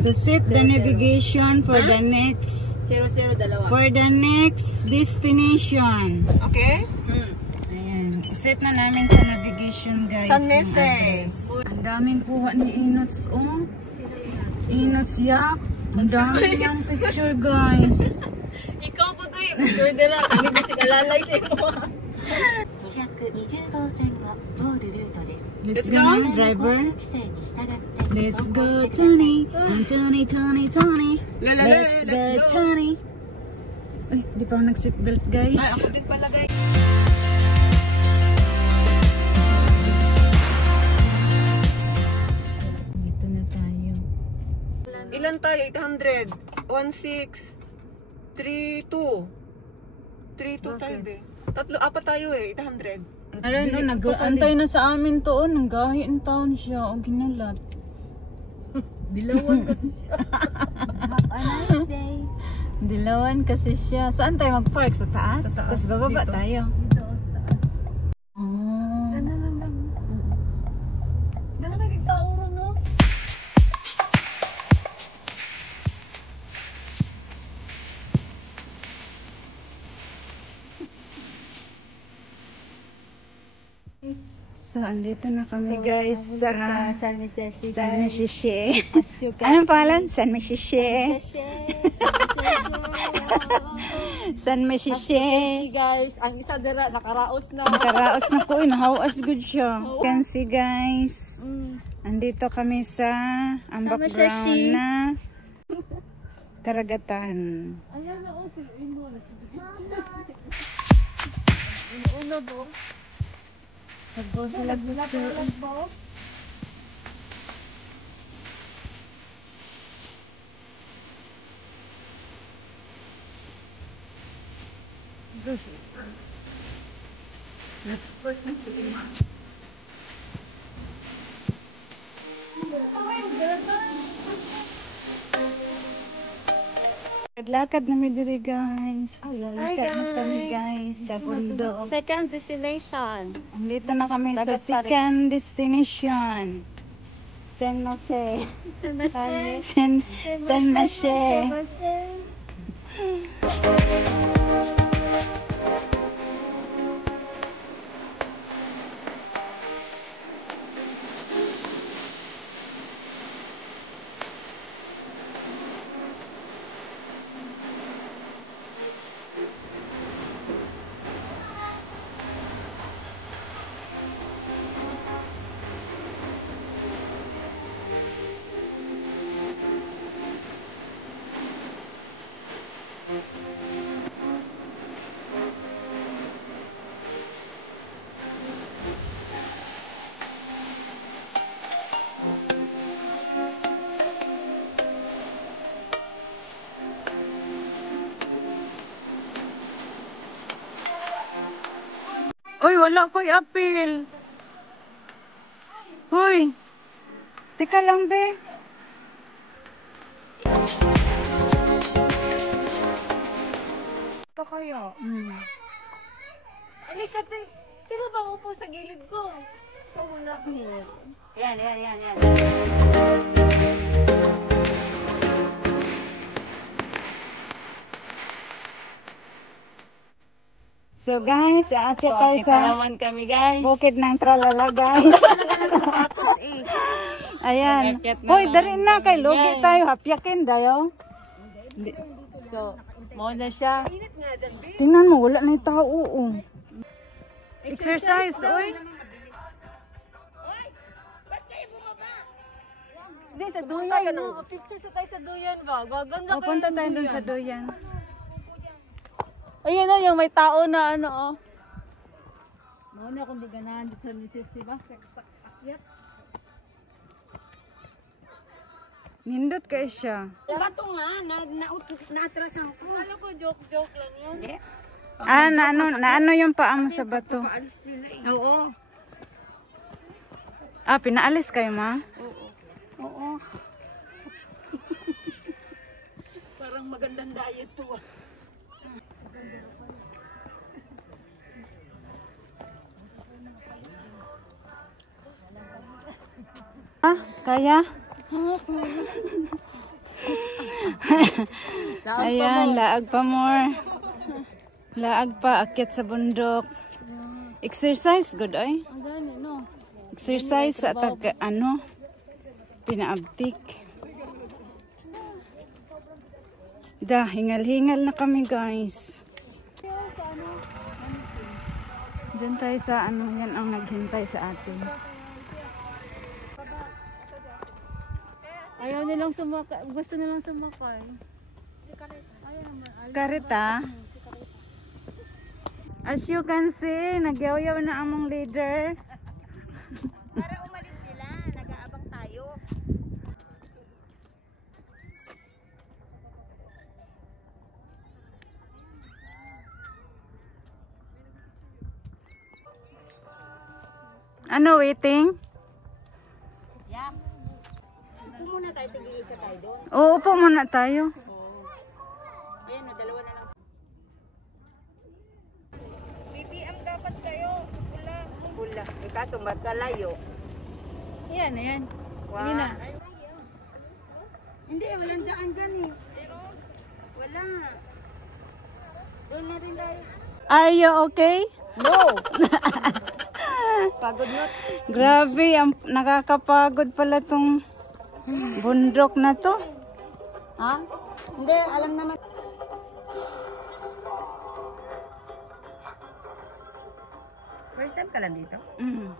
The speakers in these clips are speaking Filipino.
So set the navigation for the next 00 for the next destination. Okay? Ayan. Set na namin sa navigation, guys. San Meses. Ang daming kuha ni Inots, oh. Inots, yap. Ang dami ng picture, guys. Ikaw po to eh. Picture na lang. Kami kasi kalalay sa imo. Let's go, driver. Let's go, Tony. Tony, Tony, Tony. Let's go, Tony. Uy, di pa ako nag-seatbelt, guys. Ay, ako din pala, guys. Dito na tayo. Ilan tayo? 800. 16. 32. 32 tayo, be. Apat tayo eh. 800. Aran, nag-antay na sa amin to, nanggahi ang taon siya, o ginulat. Dilawan kasi siya. Have a nice day. Dilawan kasi siya. Saan tayo mag-park? Sa taas? Sa taas. Tapos bababa Dito. tayo. Dito, taas. Oh. Ano lang. Dahil nagtao ron, no? So, andito na kami, guys, sa San Miguel. San Michiche. Anong pangalan? San Michiche. San Michiche. Guys, ang isa dira nakaraos na. Nakaraos na ko, nahawas good siya. You can see, guys. Andito kami sa ang background na karagatan. Ayan na, oh, ino na. Uno do. Pagbo sa lagpicture. Lakad na mi diri, guys. Hi, Lakad na kami, guys, sa bundok. Second destination. Andito na kami sa second destination. San Jose. San Jose. Uy, wala ko'y apil. Hoy! Teka lang, be. Ito kayo. Halika, te. Sino ba upo sa gilid ko? Ito muna. Yan. So, guys, aakyat tayo sa Naman kami, guys. bukid ng Tralala, guys. Ayan. Hoy, dari na kay Logi tayo. Hapyakin dayo. So, mo na siya. Tingnan mo, wala na yung tao. Oo. Exercise, oy. Hindi, sa duyan. Picture sa tayo sa duyan ba? Gaganda O, punta tayo dun sa Doyan. Ayun na, yung may tao na ano, oh. Mauna kung di ganahan dito sa Mrs. Sebastian. Akyat. Nindot kayo siya. Bato nga, na-atrasan ko. Alam ko, joke lang yun. Ah, naano yung paa mo sa bato? Oo. Ah, pinaalis kayo, ma? Oo. Parang magandang diet to. Ah, kaya? Ayan, laag pa more. Laag pa, akyat sa bundok. Exercise, good ay. Ang gani, no? Exercise sa tag, pinaabtik. Hingal-hingal na kami guys. Diyan tayo sa yan ang naghintay sa atin. Ayaw nilang sumakay. Gusto nilang sumakay. Skarita. As you can see, nagyaw-yaw na among leader. Para umalis sila, nag-aabang tayo. Ano, waiting? Yap. Upo muna tayo, tig-iisa tayo doon. Oo, upo muna tayo. Ayan, dalawa na lang. BBM dapat kayo. Pula. Pula. Kaso magkalayo. Yan, ayan. Wow. Sige na. Hindi, walang daan dyan eh. Wala. Doon na rin tayo. Are you okay? No! Pagod not. Grabe, nakakapagod pala tong bundok na to. Ha? Hindi, alam naman. First time ka lang dito? Mm.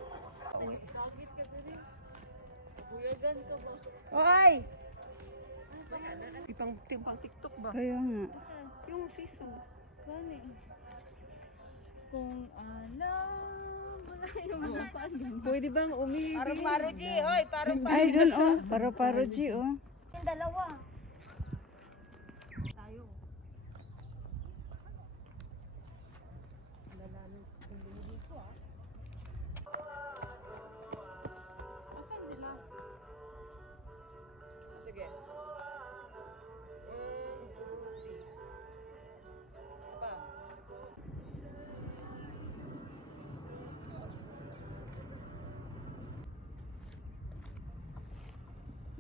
Hoy! Ipang TikTok ba? Kaya nga. Yung season. Gani. Kung alam. Wala yung mga paano. Pwede bang umibig? Paro-paro, G. Hoy, paro-paro. Ay, doon oh. Paro-paro, G, oh. Yung dalawa. Sige. 1, 2, 3. Pa.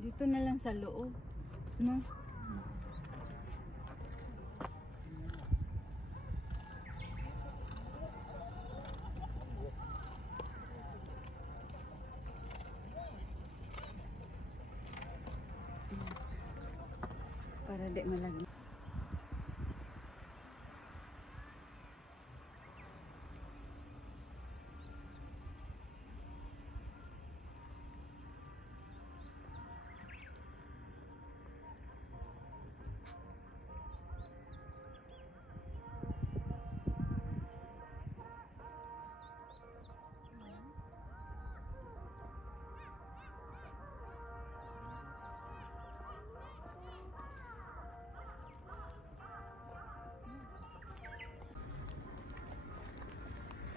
Dito na lang sa loob. No? Para di malagay.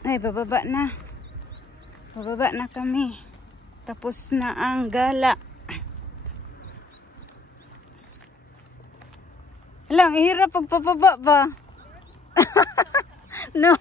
Ay, bababa na. Bababa na kami. Tapos na ang gala. Lang, hirap pagpapaba ba? No?